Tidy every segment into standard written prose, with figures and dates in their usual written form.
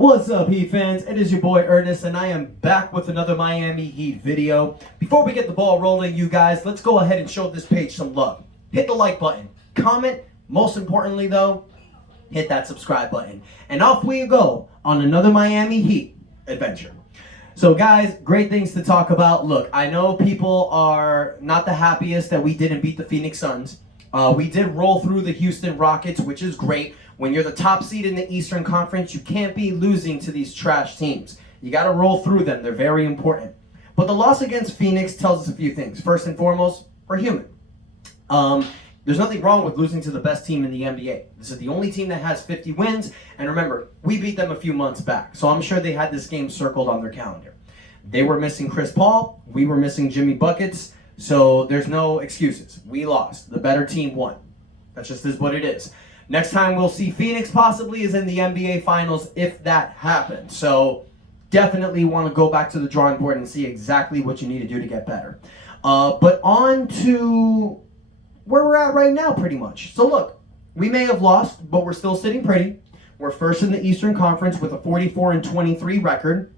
What's up, Heat fans? It is your boy Ernest, and I am back with another Miami Heat video. Before we get the ball rolling, you guys, let's go ahead and show this page some love. Hit the like button, comment, most importantly though, hit that subscribe button. And off we go on another Miami Heat adventure. So guys, great things to talk about. Look, I know people are not the happiest that we didn't beat the Phoenix Suns. We did roll through the Houston Rockets, which is great. When you're the top seed in the Eastern Conference, you can't be losing to these trash teams. You got to roll through them. They're very important. But the loss against Phoenix tells us a few things. First and foremost, we're human. There's nothing wrong with losing to the best team in the NBA. This is the only team that has 50 wins. And remember, we beat them a few months back. So I'm sure they had this game circled on their calendar. They were missing Chris Paul. We were missing Jimmy Buckets. So there's no excuses. We lost. The better team won. That just is what it is. Next time we'll see Phoenix possibly is in the NBA Finals if that happens. So definitely want to go back to the drawing board and see exactly what you need to do to get better. But on to where we're at right now pretty much. So look, we may have lost, but we're still sitting pretty. We're first in the Eastern Conference with a 44-23 record.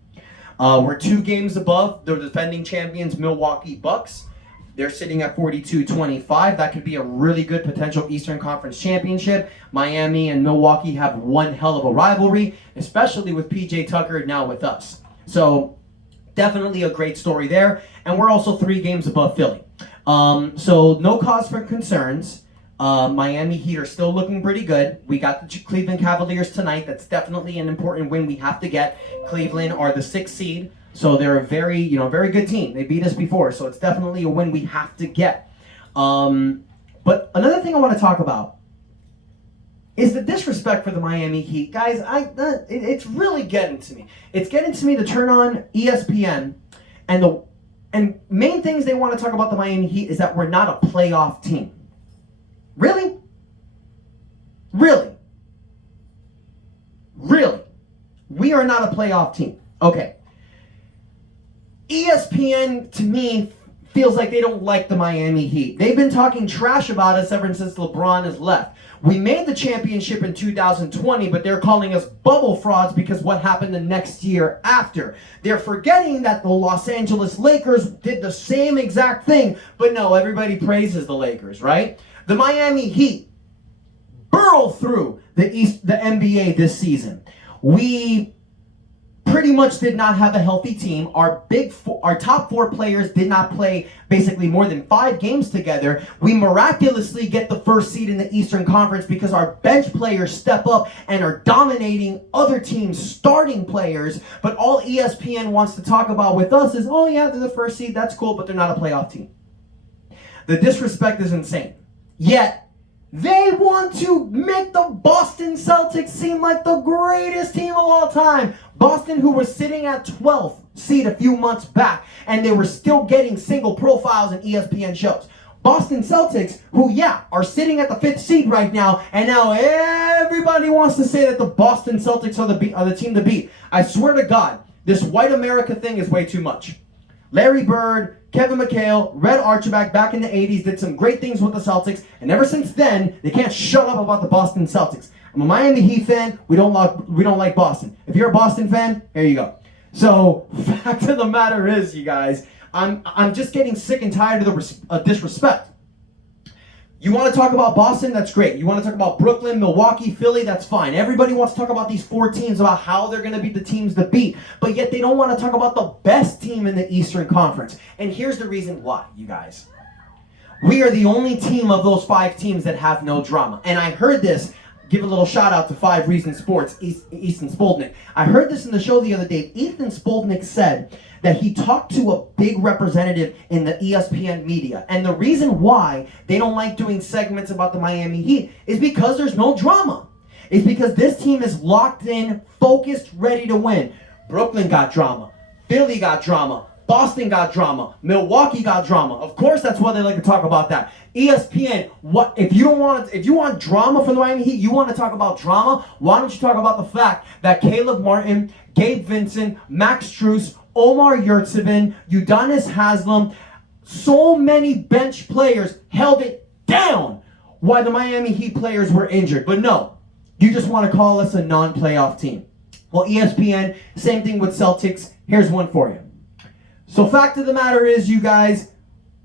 We're 2 games above the defending champions Milwaukee Bucks. They're sitting at 42-25. That could be a really good potential Eastern Conference championship. Miami and Milwaukee have one hell of a rivalry, especially with PJ Tucker now with us. So definitely a great story there. And we're also 3 games above Philly. So no cause for concerns. Miami Heat are still looking pretty good. We got the Cleveland Cavaliers tonight. That's definitely an important win we have to get. Cleveland are the 6th seed. So they're a very good team. They beat us before, so it's definitely a win we have to get. But another thing I want to talk about is the disrespect for the Miami Heat. Guys, it's really getting to me. It's getting to me to turn on ESPN, and main things they want to talk about the Miami Heat is that we're not a playoff team. Really? Really? Really? We are not a playoff team. Okay. ESPN, to me, feels like they don't like the Miami Heat. They've been talking trash about us ever since LeBron has left. We made the championship in 2020, but they're calling us bubble frauds because what happened the next year after. They're forgetting that the Los Angeles Lakers did the same exact thing, but no, everybody praises the Lakers, right? The Miami Heat burrowed through the NBA this season. We pretty much did not have a healthy team. Our top 4 players did not play basically more than 5 games together. We miraculously get the 1st seed in the Eastern Conference because our bench players step up and are dominating other teams' starting players. But all ESPN wants to talk about with us is, oh yeah, they're the 1st seed, that's cool, but they're not a playoff team. The disrespect is insane. Yet, they want to make the Boston Celtics seem like the greatest team of all time. Boston, who was sitting at 12th seed a few months back, and they were still getting single profiles in ESPN shows. Boston Celtics, who, are sitting at the 5th seed right now, and now everybody wants to say that the Boston Celtics are the team to beat. I swear to God, this white America thing is way too much. Larry Bird, Kevin McHale, Red Auerbach back in the 80s did some great things with the Celtics, and ever since then, they can't shut up about the Boston Celtics. I'm a Miami Heat fan. We don't like Boston. If you're a Boston fan, here you go. So, fact of the matter is, you guys, I'm just getting sick and tired of the disrespect. You want to talk about Boston? That's great. You want to talk about Brooklyn, Milwaukee, Philly? That's fine. Everybody wants to talk about these 4 teams, about how they're going to be the teams to beat. But yet they don't want to talk about the best team in the Eastern Conference. And here's the reason why, you guys. We are the only team of those 5 teams that have no drama. And I heard this. Give a little shout out to 5 Reasons Sports, Ethan Spoltnick. I heard this in the show the other day. Ethan Spoltnick said that he talked to a big representative in the ESPN media. And the reason why they don't like doing segments about the Miami Heat is because there's no drama. It's because this team is locked in, focused, ready to win. Brooklyn got drama. Philly got drama. Boston got drama. Milwaukee got drama. Of course, that's why they like to talk about that. ESPN, what if you want drama from the Miami Heat, you want to talk about drama, why don't you talk about the fact that Caleb Martin, Gabe Vincent, Max Strus, Omar Yurtseven, Udonis Haslem, so many bench players held it down while the Miami Heat players were injured. But no, you just want to call us a non-playoff team. Well, ESPN, same thing with Celtics. Here's one for you. So fact of the matter is, you guys,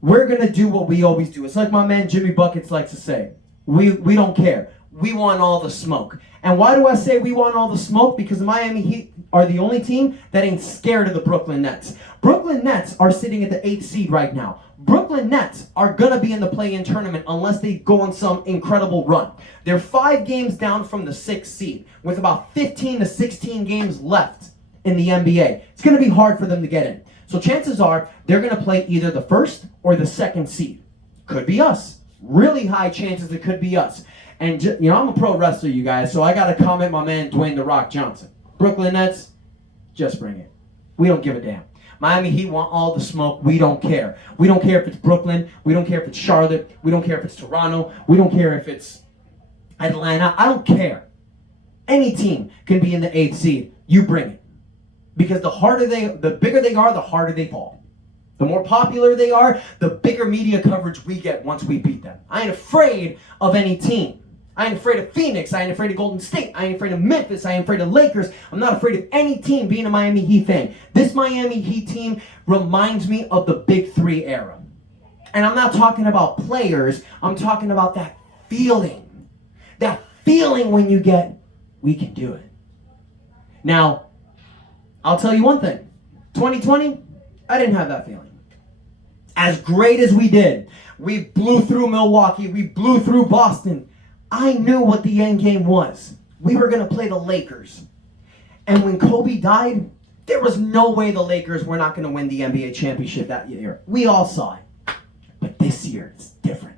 we're going to do what we always do. It's like my man Jimmy Buckets likes to say. We don't care. We want all the smoke. And why do I say we want all the smoke? Because the Miami Heat are the only team that ain't scared of the Brooklyn Nets. Brooklyn Nets are sitting at the 8th seed right now. Brooklyn Nets are going to be in the play-in tournament unless they go on some incredible run. They're 5 games down from the 6th seed with about 15 to 16 games left in the NBA. It's going to be hard for them to get in. So chances are they're going to play either the 1st or the 2nd seed. Could be us. Really high chances it could be us. And, you know, I'm a pro wrestler, you guys, so I got to comment my man Dwayne "The Rock" Johnson. Brooklyn Nets, just bring it. We don't give a damn. Miami Heat want all the smoke. We don't care. We don't care if it's Brooklyn. We don't care if it's Charlotte. We don't care if it's Toronto. We don't care if it's Atlanta. I don't care. Any team can be in the 8th seed. You bring it. Because the bigger they are, the harder they fall. The more popular they are, the bigger media coverage we get once we beat them. I ain't afraid of any team. I ain't afraid of Phoenix. I ain't afraid of Golden State. I ain't afraid of Memphis. I ain't afraid of Lakers. I'm not afraid of any team being a Miami Heat fan. This Miami Heat team reminds me of the Big Three era. And I'm not talking about players. I'm talking about that feeling. That feeling when you get, we can do it. Now, I'll tell you one thing. 2020, I didn't have that feeling. As great as we did, we blew through Milwaukee. We blew through Boston. I knew what the end game was. We were going to play the Lakers. And when Kobe died, there was no way the Lakers were not going to win the NBA championship that year. We all saw it. But this year, it's different.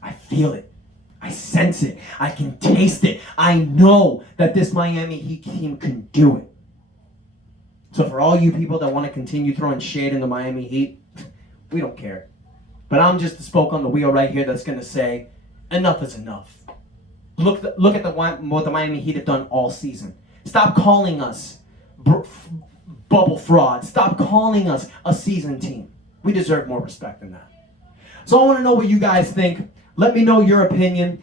I feel it. I sense it. I can taste it. I know that this Miami Heat team can do it. So for all you people that want to continue throwing shade in the Miami Heat, we don't care. But I'm just the spoke on the wheel right here that's going to say, enough is enough. Look at what the Miami Heat have done all season. Stop calling us bubble fraud. Stop calling us a seasoned team. We deserve more respect than that. So I want to know what you guys think. Let me know your opinion.